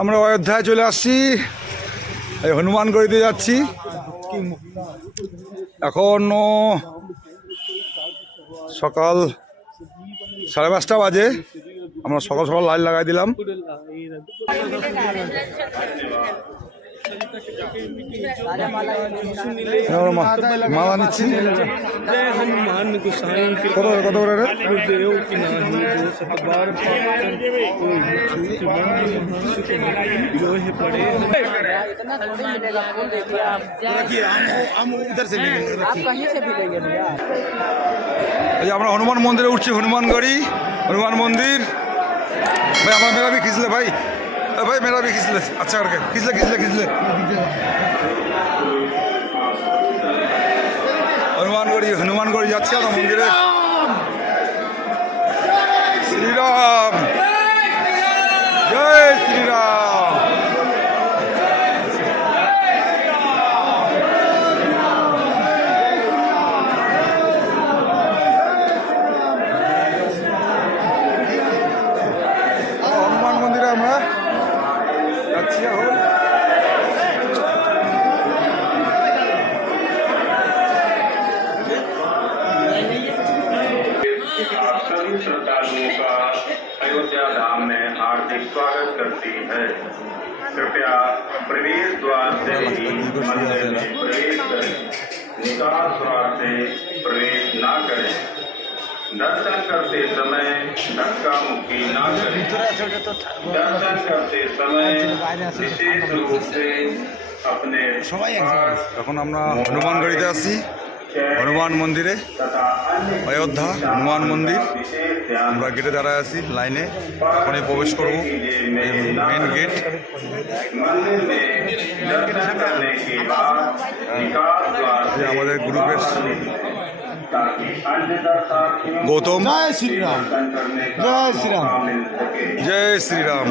আমরা অযোধ্যায় চলে আসছি, এই হনুমানগড়িতে যাচ্ছি। এখন সকাল 5:30 বাজে। আমরা সকাল সকাল লাইন লাগাই দিলাম। মালা নিচ্ছি। কত কত করে? আমরা হনুমান মন্দিরে উঠছি, হনুমানগড়ি हनुमान मंदिर। भाई हमारा मेरा भी खींच ले भाई, भाई मेरा भी खींच ले। अच्छा करके खींच ले खींच ले खींच ले। हनुमानगढ़ी जाच्छे আমরা মন্দিরে। শ্রীরাম জয় শ্রীরাম। श्रद्धालुओं का अयोध्या धाम में हार्दिक स्वागत करती है। कृपया प्रवेश द्वार से ही मंदिर में प्रवेश करें, निकास द्वार से प्रवेश न करें। दर्शन करते समय धक्का मुक्की न करें। दर्शन करते समय विशेष रूप से अपने এখন আমরা হনুমানগড়িতে আছি, হনুমান মন্দিরে, অযোধ্যা হনুমান মন্দির। আমরা গেটে দাঁড়ায় আছি লাইনে, ওখানে প্রবেশ করবো। Main gate. আমাদের গ্রুপের গৌতম। জয় শ্রীরাম জয় শ্রীরাম জয় শ্রীরাম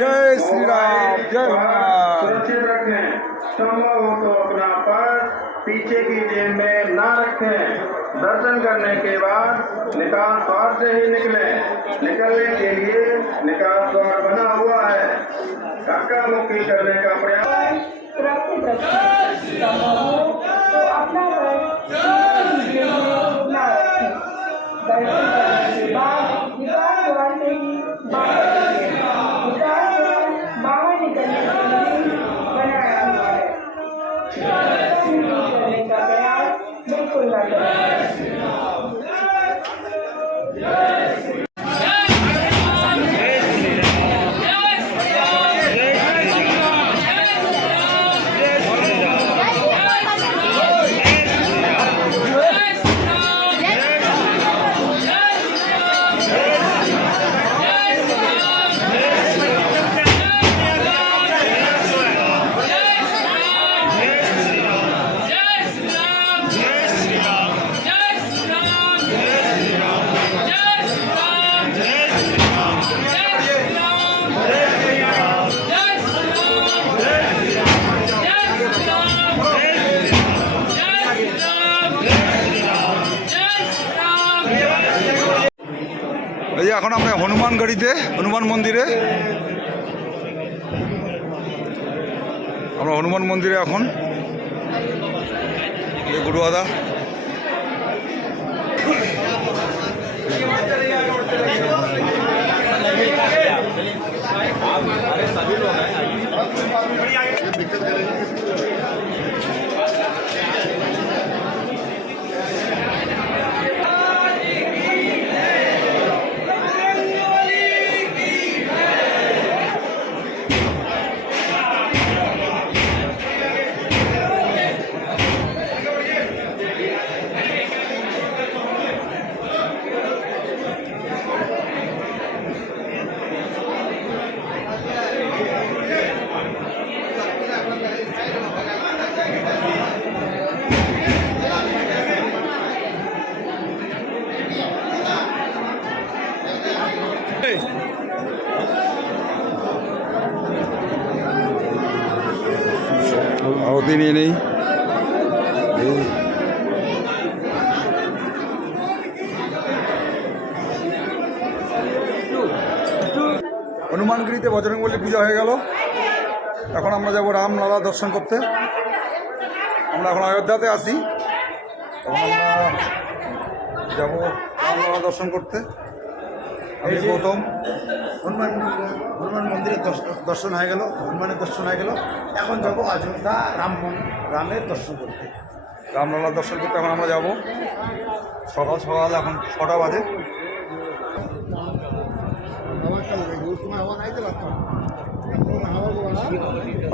जय श्री राम जय हनुमान। सुरक्षित रखें, संभव हो तो अपना पर्स पीछे की जेब में न रखें। दर्शन करने के बाद निकास द्वार से ही निकलें। निकलने के लिए निकास द्वार बना हुआ है। धक्का मुक्की करने का प्रयास सुरक्षित रखें, संभव हो तो अपना पर्स न रखें। दर्शन करने के बाद निकास द्वार से ही बाहर এখন আমরা হনুমানগড়িতে, হনুমান মন্দিরে। আমরা হনুমান মন্দিরে এখন গুরুদাদা। আরতি নিয়ে নেই। হনুমানগিরিতে বজরংবলী পূজা হয়ে গেল। এখন আমরা যাব রামলালা দর্শন করতে। আমরা এখন অযোধ্যাতে আছি, এখন আমরা যাব রামলালা দর্শন করতে। আমি গৌতম। হনুমান মন্দিরের দর্শন হয়ে গেল, হনুমানের দর্শন হয়ে গেল। এখন যাবো অযোধ্যা রামের দর্শন করতে। রামলালা দর্শন করতে এখন আমরা যাব সকাল সকাল, এখন 6টা বাজে।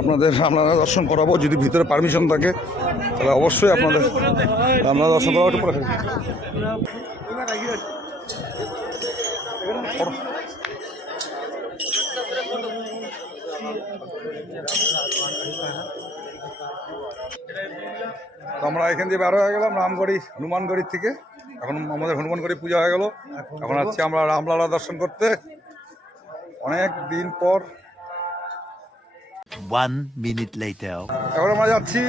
আপনাদের রামলালা দর্শন করাবো, যদি ভিতরে পারমিশন থাকে তাহলে অবশ্যই আপনাদের রামলালা দর্শন করাবো। একটু পরে তো আমরা এখান দিয়ে বেরো হয়ে গেলাম রামগড়ি হনুমানগড়ির থেকে। এখন আমাদের হনুমানগড়ি পূজা হয়ে গেল, এখন আছি আমরা রামলালা দর্শন করতে অনেক দিন পর। 1 minute later. এখন আমরা যাচ্ছি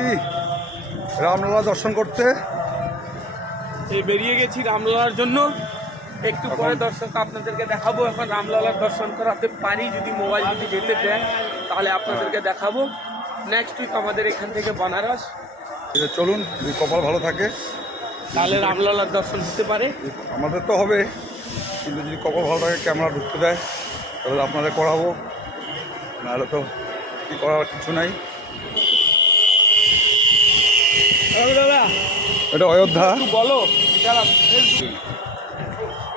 রামলালা দর্শন করতে। এই বেরিয়ে গেছি রামলালার জন্য। একটু পরে দর্শক আপনাদেরকে দেখাবো। এখন রামলালার দর্শন করাতে পারি, যদি মোবাইল যদি যেতে দেয় তাহলে আপনাদেরকে দেখাবো। নেক্সট উইক আমাদের এখান থেকে বানারস, এটা চলুন, যদি কপাল ভালো থাকে তাহলে রামলালার দর্শন হতে পারে। আমাদের তো হবে, কিন্তু যদি কপাল ভালো থাকে ক্যামেরা ঢুকতে দেয় তাহলে আপনাদের করাবো, নাহলে তো কি করার কিছু নাই। দাদা এটা অযোধ্যা। একটু বলো।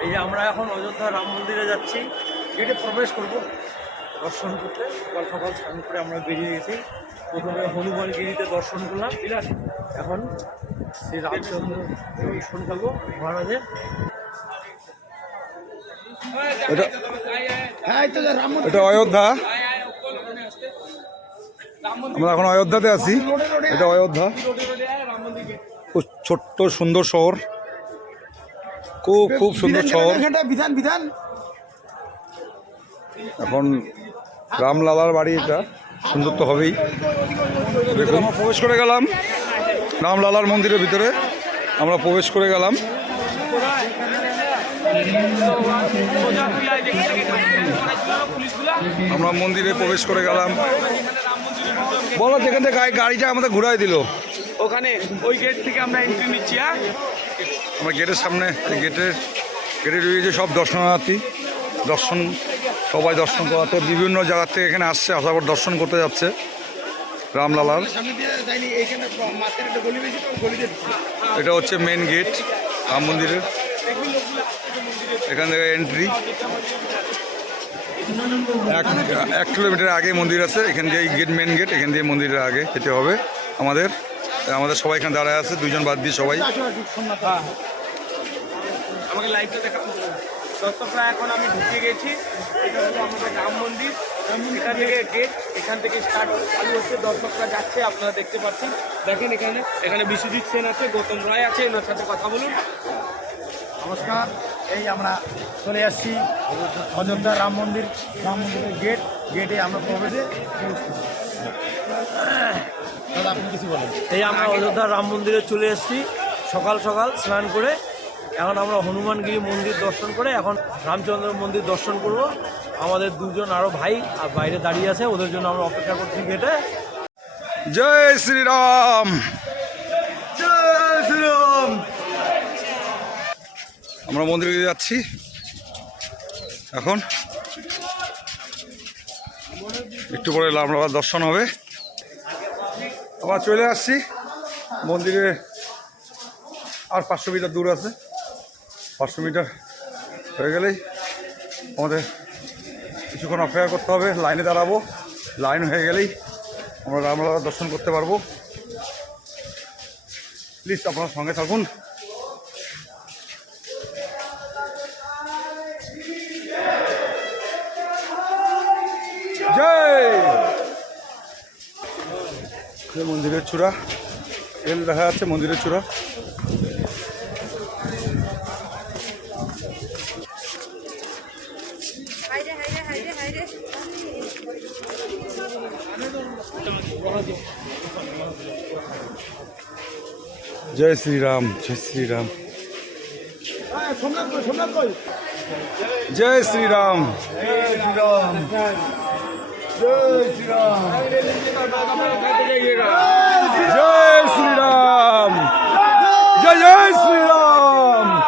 এই যে আমরা এখন অযোধ্যা রাম মন্দিরে যাচ্ছি, গেটে প্রবেশ করব দর্শন করতে। সকাল সকাল স্নান করে আমরা বেরিয়ে গেছি। প্রথমে হনুমানগিরিতে দর্শন করলাম, এখন শ্রী রামচন্দ্র দর্শন করবো মহারাজের। এটা এটা অযোধ্যা। আমরা এখন অযোধ্যাতে আছি, এটা অযোধ্যা। খুব ছোট্ট সুন্দর শহর, খুব খুব সুন্দর শহর। বিধান এখন রামলালার বাড়ি, এটা সুন্দর তো হবেই। দেখুন আমরা প্রবেশ করে গেলাম রামলালার মন্দিরের ভিতরে, আমরা প্রবেশ করে গেলাম। আমরা মন্দিরে প্রবেশ করে গেলাম। বলো যেখান থেকে গাড়িটা আমাদের ঘুরাই দিল, ওখানে ওই গেট থেকে আমরা এন্ট্রি নিচ্ছি। আমরা গেটের সামনে, গেটে রয়েছে সব দর্শনার্থী। সবাই দর্শন করাতে বিভিন্ন জায়গার থেকে এখানে আসছে, আসার পর দর্শন করতে যাচ্ছে রামলালার। এটা হচ্ছে মেন গেট রাম মন্দিরের, এখান থেকে এন্ট্রি। 1 কিলোমিটার আগে মন্দির আছে, এখান দিয়ে গেট, মেন গেট, এখান দিয়ে মন্দিরের আগে যেতে হবে আমাদের। সবাই এখানে দাঁড়ায় আছে, 2 জন বাদ দিয়ে সবাই। আমাকে লাইভটা দেখাবো দর্শকরা। এখন আমি ঢুকে গেছি, এটা হলো আমাদের রাম মন্দির। এখান থেকে গেট, এখান থেকে স্টার্ট চালু হচ্ছে, দর্শকরা যাচ্ছে, আপনারা দেখতে পাচ্ছেন। দেখেন এখানে বিশ্বজিৎ সেন আছে, গৌতম রায় আছে, এনার সাথে কথা বলুন। নমস্কার। এই আমরা চলে আসছি অযোধ্যা রাম মন্দিরের গেটে আমরা প্রবেশে। দাদা আপনি কিছু বলেন। এই আমরা অযোধ্যা রাম মন্দিরে চলে এসেছি সকাল সকাল স্নান করে। এখন আমরা হনুমানগিরি মন্দির দর্শন করে এখন রামচন্দ্র মন্দির দর্শন করব। আমাদের 2 জন আরও ভাই আর বাইরে দাঁড়িয়ে আছে, ওদের জন্য আমরা অপেক্ষা করছি গেটে। জয় শ্রীরাম, জয় শ্রীরাম। আমরা মন্দিরে যাচ্ছি এখন। একটু পরে রামলালার দর্শন হবে। আবার চলে আসছি মন্দিরে, আর 500 মিটার দূর আছে। 500 মিটার হয়ে গেলেই আমাদের কিছুক্ষণ অপেক্ষা করতে হবে, লাইনে দাঁড়াবো। লাইন হয়ে গেলেই আমরা রামলালার দর্শন করতে পারবো। প্লিজ আপনার সঙ্গে থাকুন। জয়। মন্দিরের চূড়া, তেল দেখা যাচ্ছে মন্দিরের চূড়া। জয় শ্রীরাম, জয় শ্রীরাম। সোমনাথ কই जय श्री राम जय श्री राम जय जय श्री राम जय श्री राम जय श्री राम जय जय श्री राम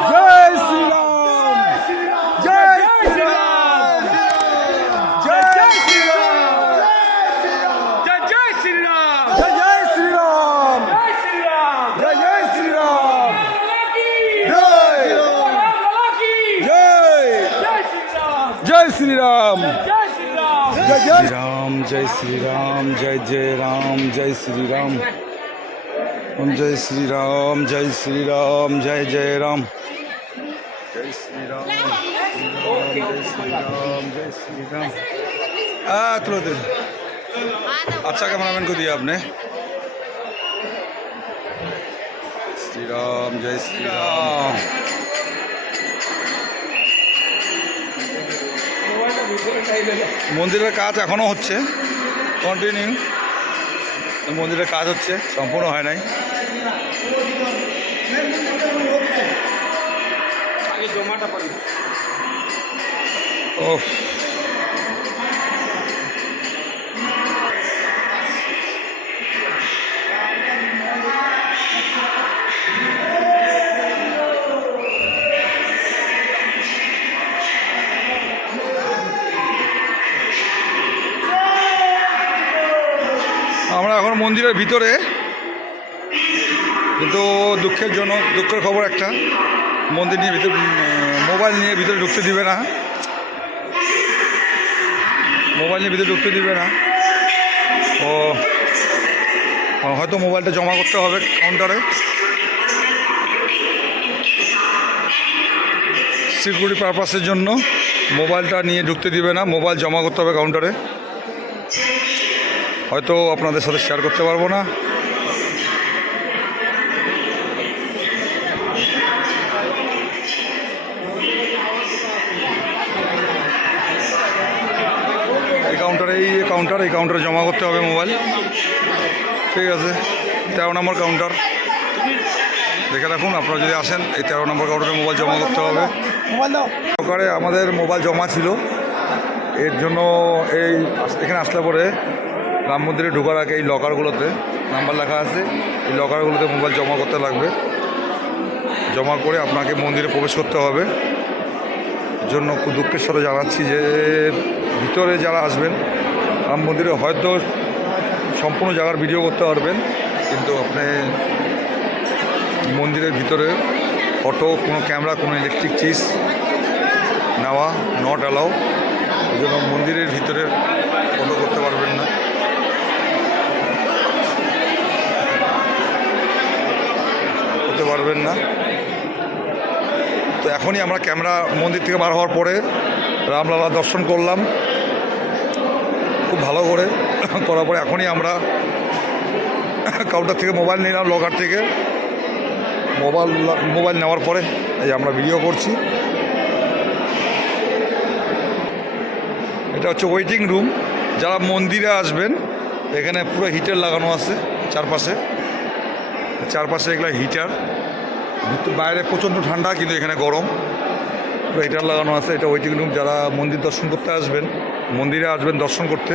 जय श्री राम जय जय श्री राम जय श्री राम जय जय श्री राम जय जय श्री राम जय श्री राम जय श्री राम जय जय राम जय श्री राम जय श्री राम जय श्री राम जय जय राम जय श्री राम जय श्री राम जय श्री राम तुलो दे अच्छा कैमरामैन को दिया आपने श्री राम जय श्री राम মন্দিরের কাজ এখনো হচ্ছে কন্টিনিউ মন্দিরের কাজ হচ্ছে সম্পূর্ণ হয় নাই ও আমরা এখন মন্দিরের ভিতরে কিন্তু দুঃখের খবর একটা মন্দির নিয়ে ভিতরে মোবাইল নিয়ে ভিতরে ঢুকতে দিবে না ও হয়তো মোবাইলটা জমা করতে হবে কাউন্টারে সিকিউরিটি পারপাসের জন্য মোবাইলটা নিয়ে ঢুকতে দিবে না মোবাইল জমা করতে হবে কাউন্টারে হয়তো আপনাদের সাথে শেয়ার করতে পারবো না এই কাউন্টারে জমা করতে হবে মোবাইল ঠিক আছে 13 নম্বর কাউন্টার দেখে রাখুন আপনারা যদি আসেন এই 13 নম্বর কাউন্টারে মোবাইল জমা করতে হবে সরকারে আমাদের মোবাইল জমা ছিল এর জন্য এখানে আসলে পরে রাম মন্দিরে ঢোকার আগে এই লকারগুলোতে নাম্বার লেখা আছে এই লকারগুলোতে মোবাইল জমা করতে লাগবে জমা করে আপনাকে মন্দিরে প্রবেশ করতে হবে এর জন্য খুব দুঃখের সাথে জানাচ্ছি যে ভিতরে যারা আসবেন রাম মন্দিরে হয়তো সম্পূর্ণ জায়গার ভিডিও করতে পারবেন কিন্তু আপনি মন্দিরের ভিতরে ফটো কোনো ক্যামেরা কোনো ইলেকট্রিক চিজ নেওয়া নট অ্যালাউ এই জন্য মন্দিরের ভিতরে ফটো করতে পারবেন না তো এখনই আমরা ক্যামেরা মন্দির থেকে বার হওয়ার পরে রামলালা দর্শন করলাম খুব ভালো করে করার পরে এখনই আমরা কাউন্টার থেকে মোবাইল নিলাম লকার থেকে মোবাইল নেওয়ার পরে এই আমরা ভিডিও করছি এটা হচ্ছে ওয়েটিং রুম যারা মন্দিরে আসবেন এখানে পুরো হিটার লাগানো আছে চারপাশে এগুলো হিটার বাইরে প্রচণ্ড ঠান্ডা কিন্তু এখানে গরম পুরো হিটার লাগানো আছে এটা ওয়েটিং রুম যারা মন্দির দর্শন করতে আসবেন মন্দিরে আসবেন দর্শন করতে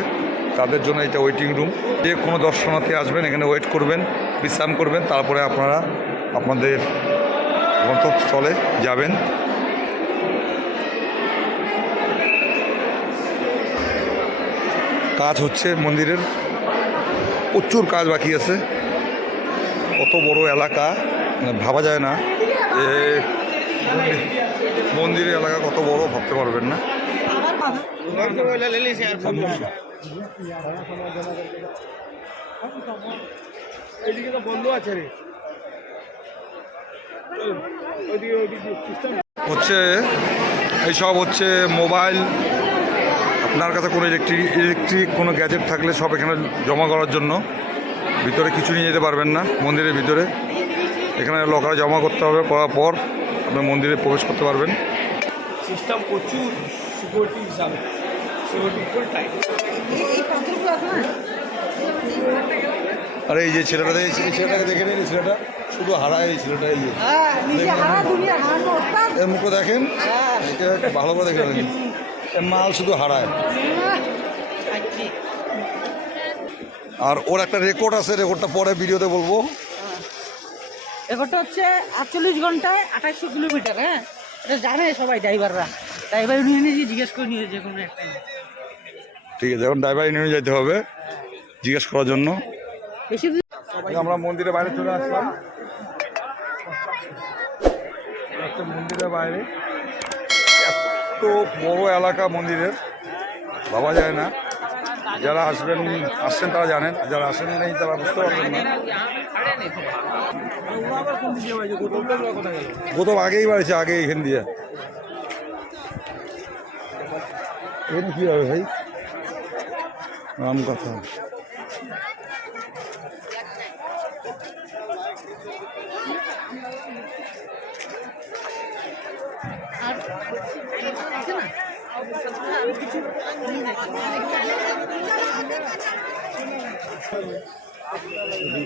তাদের জন্য এটা ওয়েটিং রুম যে কোনো দর্শনার্থী আসবেন এখানে ওয়েট করবেন বিশ্রাম করবেন তারপরে আপনারা আপনাদের গন্তব্যস্থলে যাবেন কাজ হচ্ছে মন্দিরের প্রচুর কাজ বাকি আছে কত বড় এলাকা ভাবা যায় না যে মন্দিরের এলাকা কত বড় ভাবতে পারবেন না এইদিকে তো বন্ধ আছে রে হচ্ছে এইসব হচ্ছে মোবাইল আপনার কাছে কোনো ইলেকট্রিক কোনো গ্যাজেট থাকলে সব এখানে জমা করার জন্য ভিতরে কিছু নিয়ে যেতে পারবেন না মন্দিরের ভিতরে এখানে লকারে জমা করতে হবে করার পর আপনি মন্দিরে প্রবেশ করতে পারবেন সিস্টেম প্রচুর সিকিউরিটি হিসাবে সিকিউরিটি ফুল টাইট এই পাথরগুলো আছে না আরে এই যে ছেলেটা এই ছেলেটাকে দেখে নিন, এই ছেলেটা শুধু হারায়, এই ছেলেটা এই যে এর মুখে দেখেন, একে ভালো করে দেখে নিন, এর মাল শুধু হারায়। আর ওর একটা রেকর্ড আছে, রেকর্ডটা পরে ভিডিওতে বলবো। রেকর্ডটা হচ্ছে 48 ঘন্টায় 2800 কিলোমিটার। হ্যাঁ, এটা জানে সবাই, ড্রাইভাররা নিয়ে নিজে জিজ্ঞেস করে নিয়ে যে কোনো একটা। ঠিক আছে, এখন ড্রাইভার নিয়ে যেতে হবে জিজ্ঞেস করার জন্য। বেশি আমরা মন্দিরের বাইরে চলে আসলাম, একটা মন্দিরের বাইরে, এত বড় এলাকা মন্দিরের ভাবা যায় না। যারা আসছেন তারা জানেন, যারা আসেন নাই তারা বুঝতে পারবেন না। গৌতম আগেই বাড়িছে, আগে এখান দিয়ে কি হবে ভাই, রাম কথা।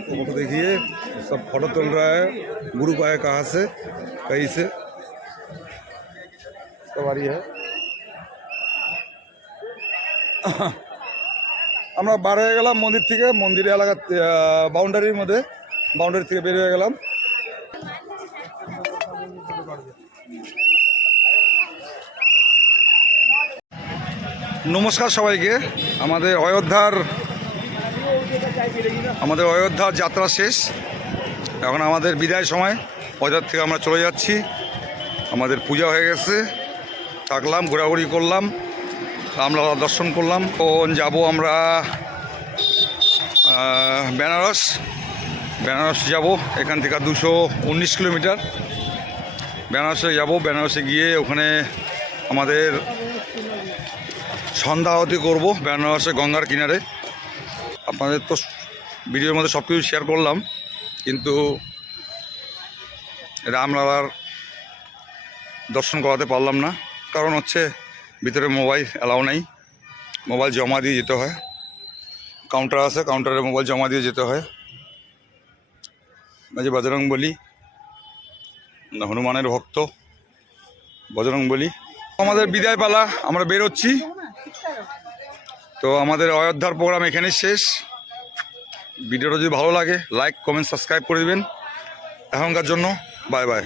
फोटो देखिए, सब फोटो तुल रहा है, ग्रुप आया कहाँ से, कहीं से सवारी है। আমরা বার হয়ে গেলাম মন্দির থেকে, মন্দিরের এলাকা বাউন্ডারির মধ্যে, বাউন্ডারি থেকে বের হয়ে গেলাম। নমস্কার সবাইকে। আমাদের অযোধ্যার যাত্রা শেষ, এখন আমাদের বিদায় সময়। অযোধ্যা থেকে আমরা চলে যাচ্ছি, আমাদের পূজা হয়ে গেছে, থাকলাম, ঘোরাঘুরি করলাম, রামলালা দর্শন করলাম। এখন যাব আমরা বেনারস যাব, এখান থেকে 219 কিলোমিটার বেনারসে যাব। বেনারসে গিয়ে ওখানে আমাদের সন্ধ্যা আরতি করব বেনারসে গঙ্গার কিনারে। আপনাদের তো ভিডিওর মধ্যে সব কিছু শেয়ার করলাম, কিন্তু রামলালার দর্শন করাতে পারলাম না, কারণ হচ্ছে ভিতরে মোবাইল অ্যালাউ নেই, মোবাইল জমা দিয়ে যেতে হয়। কাউন্টার আছে, কাউন্টারে মোবাইল জমা দিয়ে যেতে হয়। যে বজরংবলী, হনুমানের ভক্ত বজরংবলী। আমাদের বিদায় পালা, আমরা বেরোচ্ছি। তো আমাদের অযোধ্যার প্রোগ্রাম এখানেই শেষ। ভিডিওটা যদি ভালো লাগে লাইক, কমেন্ট, সাবস্ক্রাইব করে দেবেন। এখনকার জন্য বাই বাই।